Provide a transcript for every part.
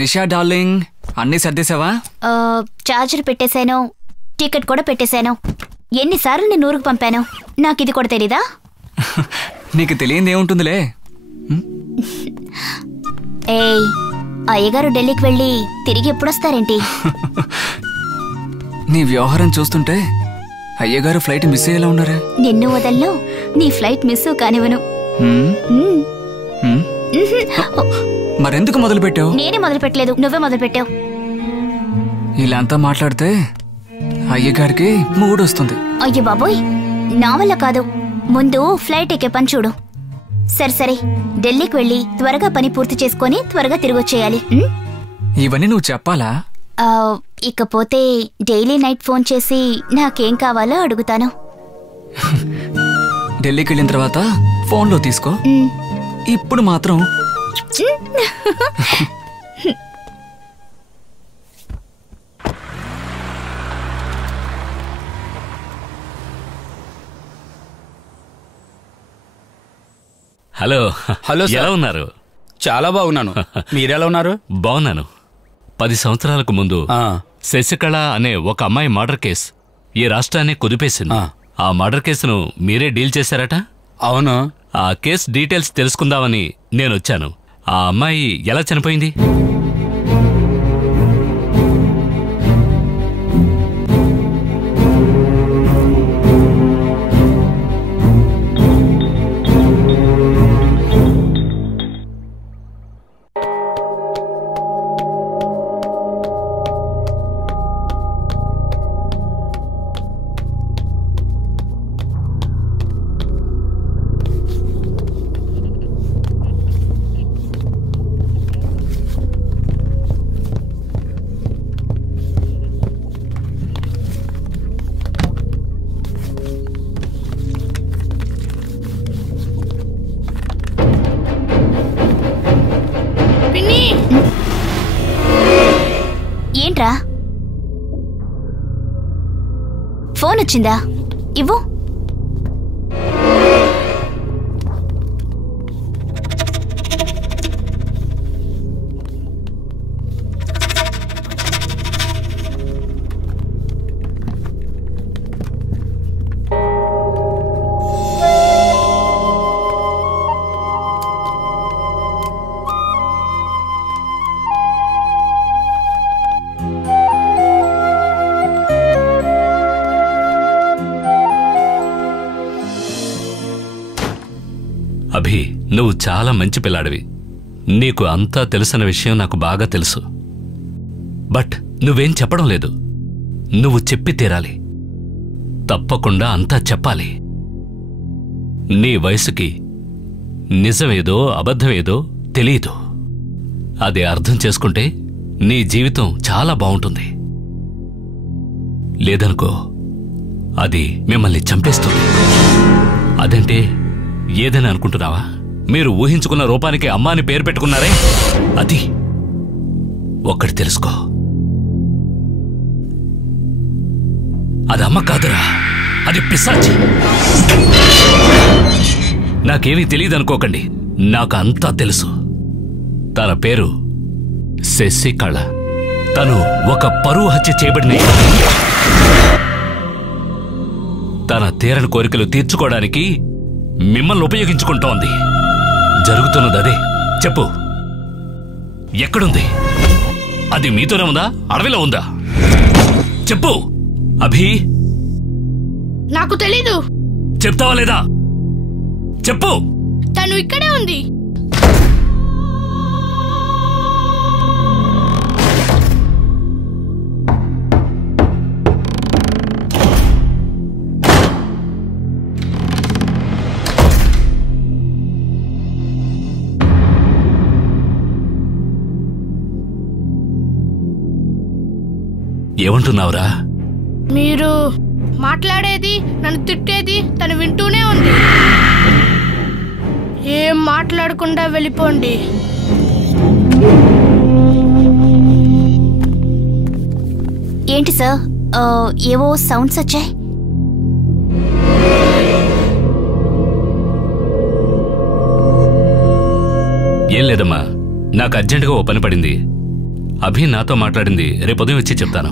నిషా darling, అన్నీ సర్దేశావా? Charger పెట్టేశాను, ticket కూడా పెట్టేశాను. ఎన్నిసార్లు నేను ఊరికి పంపాను, నాకు ఇది కూడా తెలీదా? నీకు తెలియంది ఏముంటుందిలే. ఏయ్, అయ్యగారు ఢిల్లీకి వెళ్ళి తిరిగి ఎప్పుడొస్తారేంటి? నీ వ్యవహారం చూస్తుంటే అయ్యగారు ఫ్లైట్ మిస్ అయ్యేలా ఉన్నారే. నిన్ను వదలను, నీ ఫ్లైట్ మిస్ కానివ్వను. మరెందుకు మొదలు పెట్టావు? నేనే మొదలు పెట్టలేదు, నువ్వే మొదలు పెట్టావు. ఇలా అంతా మాట్లాడితే అయ్యగారికి మూడొస్తుంది. అయ్యో బాబోయ్, నా వల్ల కాదు. ముందు ఫ్లైట్ ఎక్కే పని చూడు. సరే సరే, ఢిల్లీకి వెళ్ళి త్వరగా పని పూర్తి చేసుకొని త్వరగా తిరిగొచ్చేయాలి. ఇవన్నీ నువ్వు చెప్పాలా? ఇకపోతే డైలీ నైట్ ఫోన్ చేసి నాకేం కావాలో అడుగుతాను. ఢిల్లీకి వెళ్ళిన తర్వాత ఫోన్లో తీసుకో. ఇప్పుడు మాత్రం హలో. హలో, ఎలా ఉన్నారు? చాలా బాగున్నాను. మీరెలా ఉన్నారు? బాగున్నాను. 10 సంవత్సరాలకు ముందు శశికళ అనే ఒక అమ్మాయి మర్డర్ కేసు ఈ రాష్ట్రాన్ని కుదిపేసింది. ఆ మర్డర్ కేసును మీరే డీల్ చేశారట? అవును. ఆ కేసు డీటెయిల్స్ తెలుసుకుందామని నేనొచ్చాను. ఆ అమ్మాయి ఎలా చనిపోయింది? ఏంట్రా, ఫోన్ వచ్చిందా? ఇవ్వు. అభి, నువ్వు చాలా మంచి పిల్లాడివి. నీకు అంతా తెలుసన్న విషయం నాకు బాగా తెలుసు. బట్ నువ్వేం చెప్పడం లేదు. నువ్వు చెప్పి తీరాలి. తప్పకుండా అంతా చెప్పాలి. నీ వయసుకి నిజమేదో అబద్ధమేదో తెలీదు. అది అర్థం చేసుకుంటే నీ జీవితం చాలా బాగుంటుంది. లేదనుకో, అది మిమ్మల్ని చంపేస్తుంది. అదంటే ఏదని అనుకుంటున్నావా? మీరు ఊహించుకున్న రూపానికి అమ్మాని పేరు పెట్టుకున్నారే, అది ఒక్కటి తెలుసుకో, అది అమ్మ కాదురా, అది పిశాచి. నాకేమీ తెలియదనుకోకండి, నాకు అంతా తెలుసు. తన పేరు శశికళ. తను ఒక పరువు హత్య చేయబడిన, తన తీరని కోరికలు తీర్చుకోవడానికి మిమ్మల్ని ఉపయోగించుకుంటోంది. జరుగుతున్నది అదే. చెప్పు, ఎక్కడుంది? అది మీతోనే ఉందా, అడవిలో ఉందా? చెప్పు అభి. నాకు తెలీదు. చెప్తావా లేదా? చెప్పు. తను ఇక్కడే ఉంది. ఏమంటున్నావురా? మీరు మాట్లాడేది, నన్ను తిట్టేది తను వింటూనే ఉంది. ఏం మాట్లాడకుండా వెళ్ళిపోండి. ఏంటి సార్, ఏవో సౌండ్స్ వచ్చాయి. ఏం లేదమ్మా, నాకు అర్జెంటుగా ఓ పని పడింది. అభి నాతో మాట్లాడింది, రేపు ఉదయం వచ్చి చెప్తాను.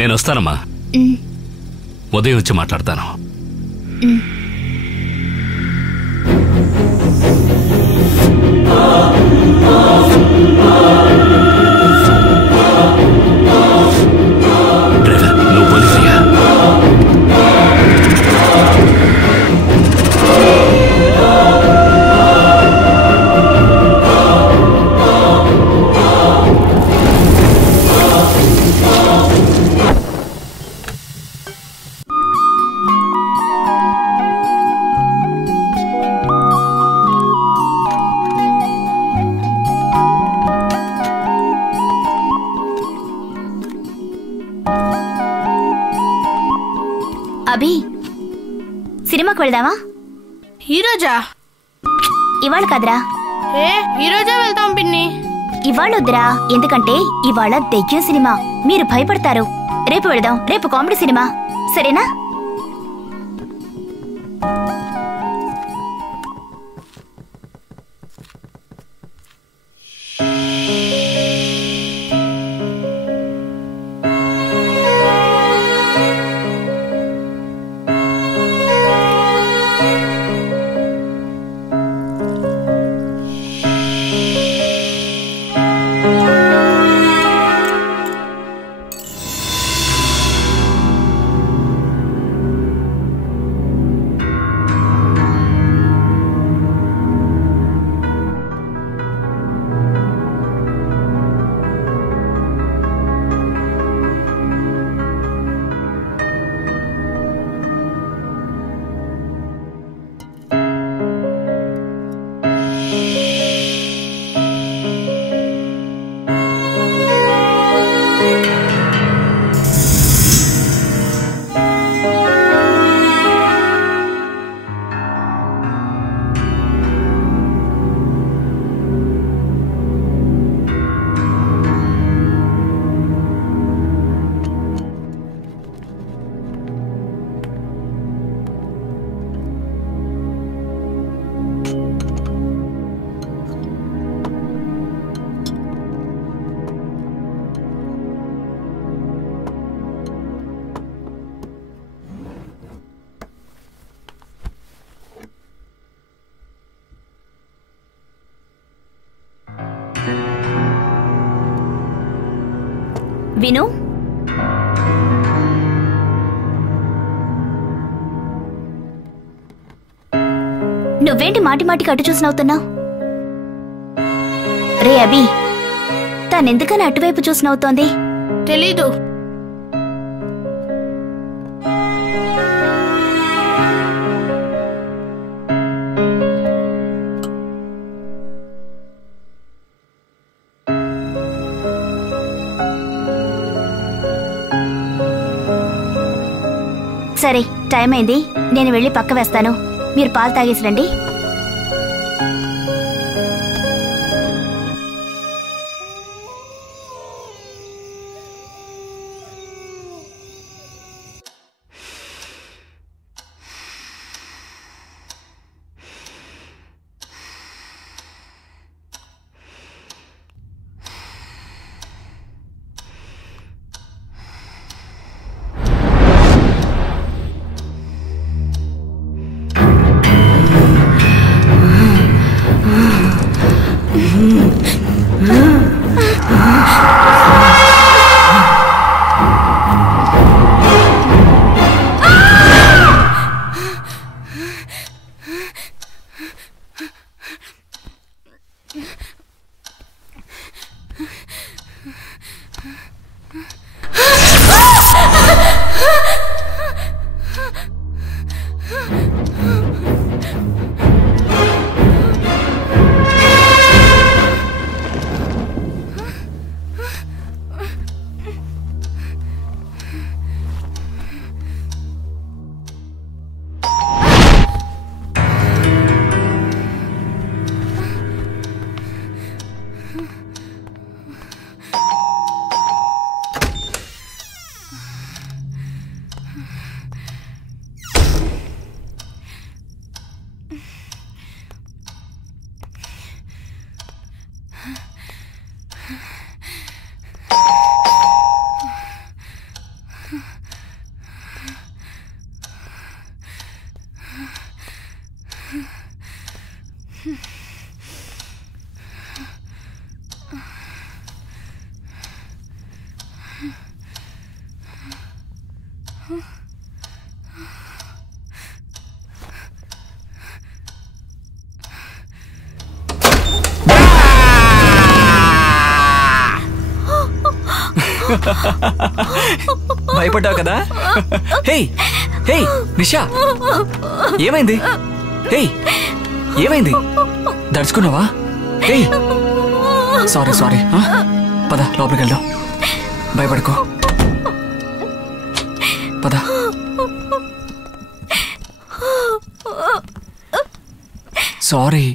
నేను వస్తానమ్మా, ఉదయం వచ్చి మాట్లాడతాను. డ్రైవర్, నువ్వు పోలీసయ్యా. అభి, సినిమాకి వెళ్దామా? ఈరోజా? ఇవాళ కాదురా. ఈరోజే వెళ్తాం పిన్ని. ఇవాళ వద్దురా, ఎందుకంటే ఇవాళ దెయ్యం సినిమా, మీరు భయపడతారు. రేపు వెళ్దాం, రేపు కామెడీ సినిమా, సరేనా? విను, నువ్వేంటి మాటి మాటికి అటు చూసి నవ్వుతున్నావు? రే అభి, తనెందుకని అటువైపు చూసి నవ్వుతోంది? తెలీదు. సరే, టైం అయింది, నేను వెళ్ళి పక్క వేస్తాను. మీరు పాలు తాగేసి రండి. భయపడ్డావు కదా? హే హే నిషా, ఏమైంది? హే ఏమైంది? దడుచుకున్నావా? Hey sorry sorry. పద లోపలికి వెళ్దాం. భయపడుకో, పద. సారీ.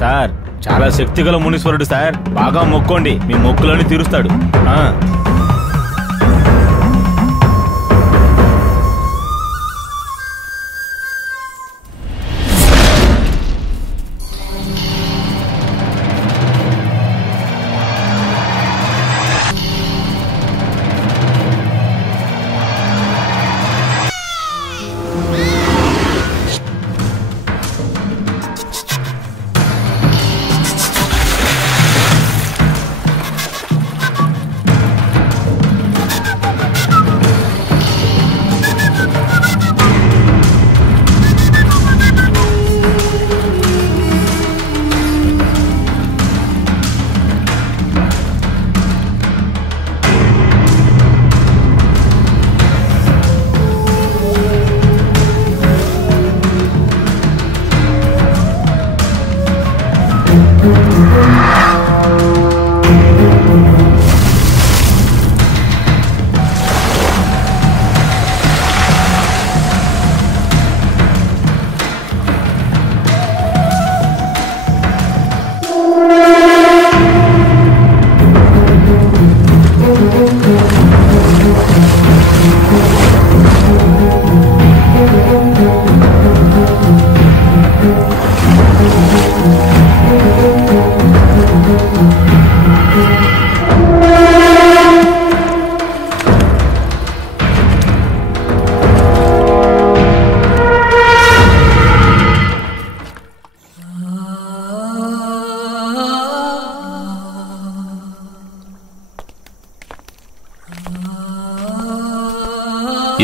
సార్ చాలా శక్తిగల మునీశ్వరుడు సార్, బాగా మొక్కోండి, మీ మొక్కులను తీరుస్తాడు.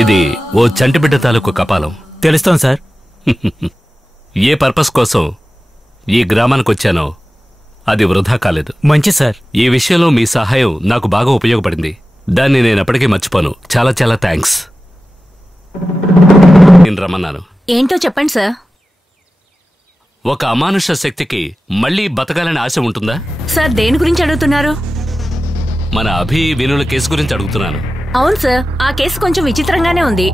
ఇది ఓ చంటిబిడ్డ తాలూకు కపాలం. తెలుస్తాం సార్. ఏ పర్పస్ కోసం ఈ గ్రామానికి వచ్చానో అది వృధా కాలేదు. మంచి సార్. ఈ విషయంలో మీ సహాయం నాకు బాగా ఉపయోగపడింది. దాన్ని నేను ఎప్పటికీ మర్చిపోను. చాలా చాలా థ్యాంక్స్. నేను రమ్మన్నాను. ఏంటో చెప్పండి సార్. ఒక అమానుష శక్తికి మళ్ళీ బతకాలని ఆశ ఉంటుందా? సార్ దేని గురించి అడుగుతున్నారు? మన అభి వినుల కేసు గురించి అడుగుతున్నాను. అవును సార్, ఆ కేసు కొంచెం విచిత్రంగానే ఉంది.